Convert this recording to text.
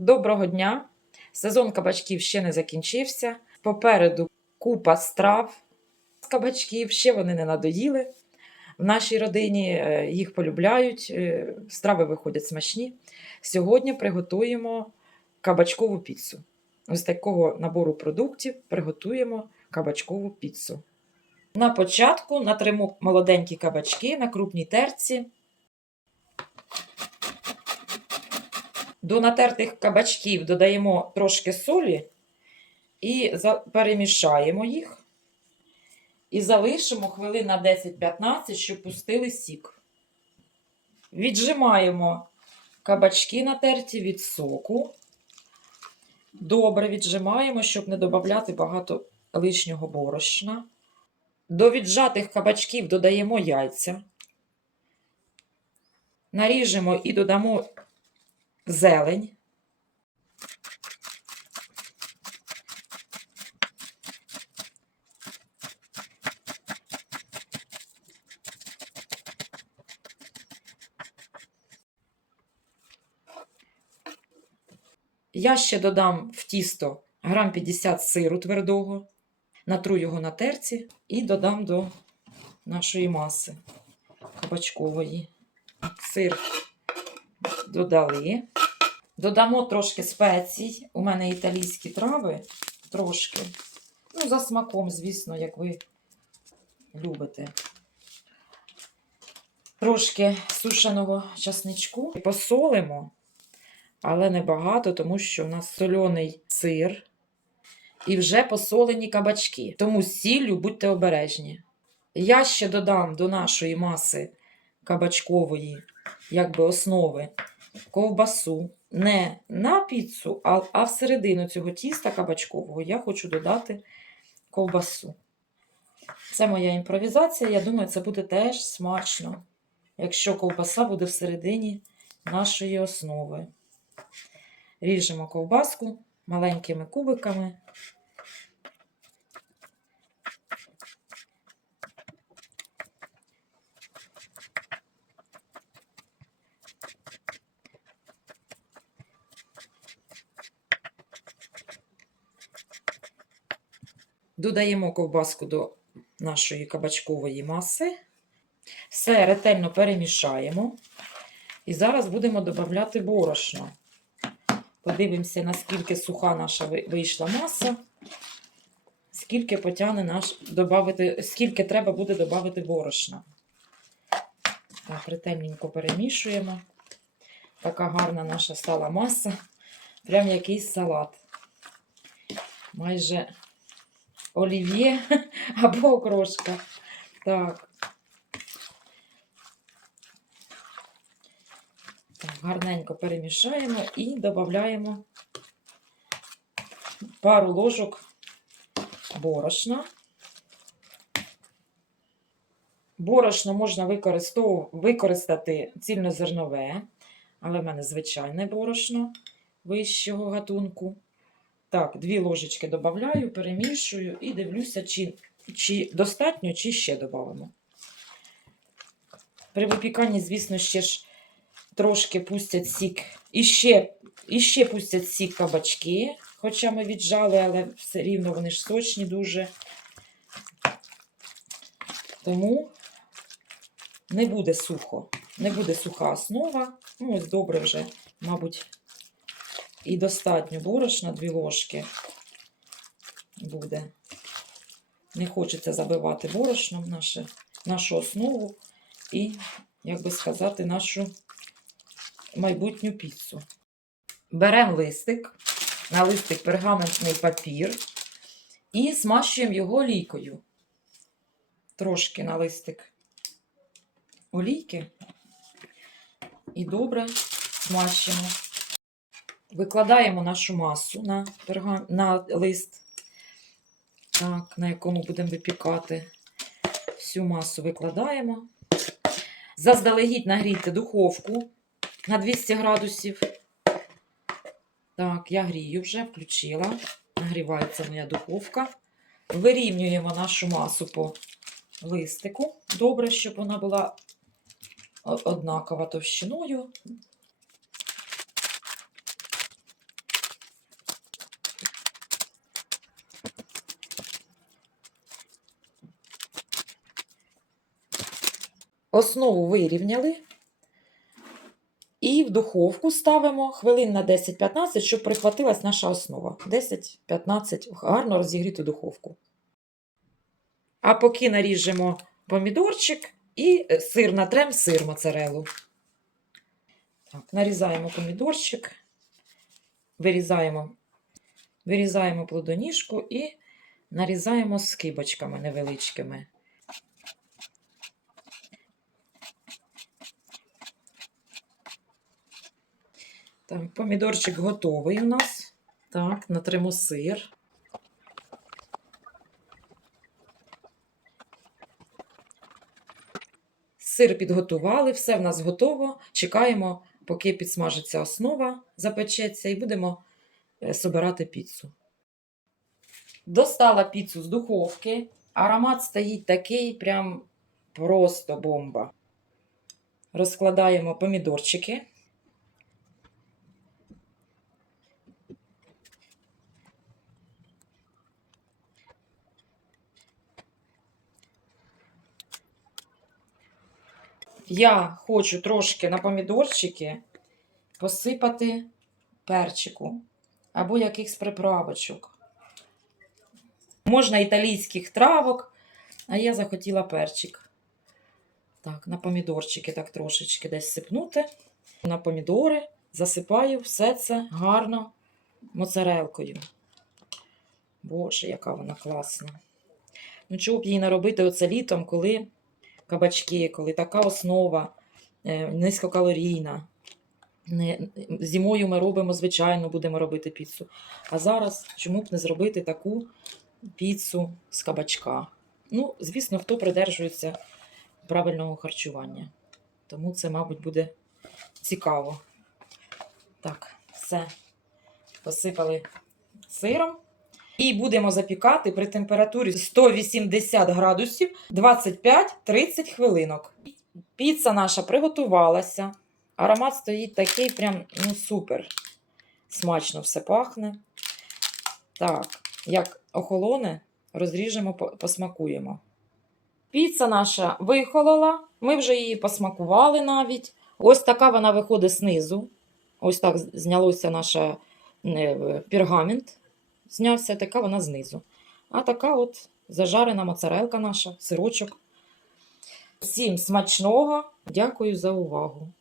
Доброго дня! Сезон кабачків ще не закінчився. Попереду купа страв з кабачків, ще вони не надоїли. В нашій родині е, їх полюбляють, е, страви виходять смачні. Сьогодні приготуємо кабачкову піцу. Ось такого набору продуктів приготуємо кабачкову піцу. На початку натримо молоденькі кабачки на крупній терці. До натертих кабачків додаємо трошки солі і перемішаємо їх. І залишимо хвилин на 10-15, щоб пустили сік. Віджимаємо кабачки натерті від соку. Добре віджимаємо, щоб не додати багато лишнього борошна. До віджатих кабачків додаємо яйця. Наріжемо і додамо зелень. Я ще додам в тісто грам 50 сиру твердого, натру його на терці і додам до нашої маси кабачкової. Сир додали. Додамо трошки спецій. У мене італійські трави, трошки. Ну, за смаком, звісно, як ви любите. Трошки сушеного часничку. Посолимо, але не багато, тому що у нас сольоний сир і вже посолені кабачки. Тому сіллю будьте обережні. Я ще додам до нашої маси кабачкової, якби основи, ковбасу. Не на піцу, а, а всередину цього тіста кабачкового я хочу додати ковбасу. Це моя імпровізація. Я думаю, це буде теж смачно, якщо ковбаса буде всередині нашої основи. Ріжемо ковбаску маленькими кубиками. Додаємо ковбаску до нашої кабачкової маси. Все ретельно перемішаємо. І зараз будемо додати борошно. Подивимося, наскільки суха наша вийшла маса, скільки потягне наш добавити, скільки треба буде додати борошна. Так, ретельненько перемішуємо. Така гарна наша стала маса. Прям якийсь салат. Майже олів'є або окрошка. Так. Так, гарненько перемішаємо і додаємо пару ложок борошна. Борошно можна використати цільнозернове, але в мене звичайне борошно вищого гатунку. Так, дві ложечки додаю, перемішую і дивлюся, чи, чи достатньо, чи ще додамо. При випіканні, звісно, ще ж трошки пустять сік. І ще, і ще пустять сік кабачки, хоча ми віджали, але все рівно вони ж сочні дуже. Тому не буде сухо, не буде суха основа. Ну, ось добре вже, мабуть, і достатньо борошна, дві ложки буде. Не хочеться забивати борошном наше, нашу основу і, як би сказати, нашу майбутню піцу. Беремо листик, на листик пергаментний папір і смащуємо його олійкою. Трошки на листик олійки. І добре смащимо. Викладаємо нашу масу на, пергам... на лист, так, на якому будемо випікати. Всю масу викладаємо. Заздалегідь нагрійте духовку на 200 градусів. Так, я грію вже, включила. Нагрівається моя духовка. Вирівнюємо нашу масу по листику. Добре, щоб вона була однакова товщиною. Основу вирівняли. І в духовку ставимо хвилин на 10-15, щоб прихватилась наша основа. 10-15 гарно розігріту духовку. А поки наріжемо помідорчик і е, сир натрем сир моцарелу. Так, нарізаємо помідорчик, вирізаємо, вирізаємо плодоніжку і нарізаємо скибочками невеличкими. Так, помідорчик готовий у нас. Так, натримо сир. Сир підготували, все в нас готово. Чекаємо, поки підсмажиться основа, запечеться, і будемо е, собирати піцу. Достала піцу з духовки. Аромат стоїть такий, прям просто бомба. Розкладаємо помідорчики. Я хочу трошки на помідорчики посипати перчику або якихось приправочок. Можна італійських травок, а я захотіла перчик. Так, на помідорчики так трошечки десь сипнути. На помідори засипаю все це гарно моцарелкою. Боже, яка вона класна. Ну, чого б їй наробити оце літом, коли кабачки, коли така основа е, низькокалорійна. Не, зимою ми робимо, звичайно, будемо робити піцу. А зараз чому б не зробити таку піцу з кабачка? Ну, звісно, хто придержується правильного харчування. Тому це, мабуть, буде цікаво. Так, все. Посипали сиром. І будемо запікати при температурі 180 градусів 25-30 хвилинок. Піца наша приготувалася. Аромат стоїть такий, прям ну супер. Смачно все пахне. Так, як охолоне, розріжемо, посмакуємо. Піца наша вихолола, ми вже її посмакували навіть. Ось така вона виходить знизу. Ось так знялося наше е, пергамент знявся, така вона знизу. А така от зажарена моцарелка наша, сирочок. Всім смачного, дякую за увагу.